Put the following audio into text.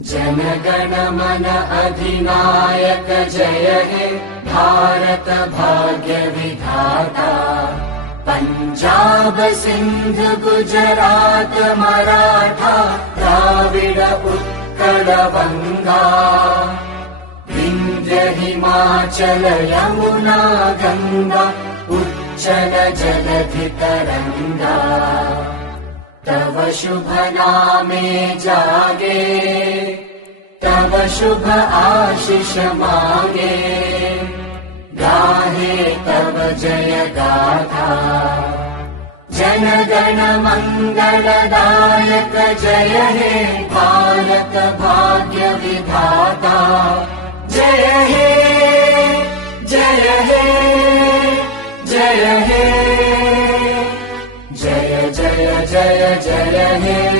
जनगण मन अधिनायक जय हे भारत भाग्य विधाता। पंजाब सिंध गुजरात मराठा द्राविड उत्कल बंगा। विंध्य हिमाचल यमुना गंगा उच्चल जलधि तरंगा। तव शुभ नामे जागे तव शुभ आशीष मांगे। गाहे तव जय गाथा जनगण मंगलदायक जय हे भारत भाग्य विधाता। जय हे जय हे जय हे जय जय जय जय हे।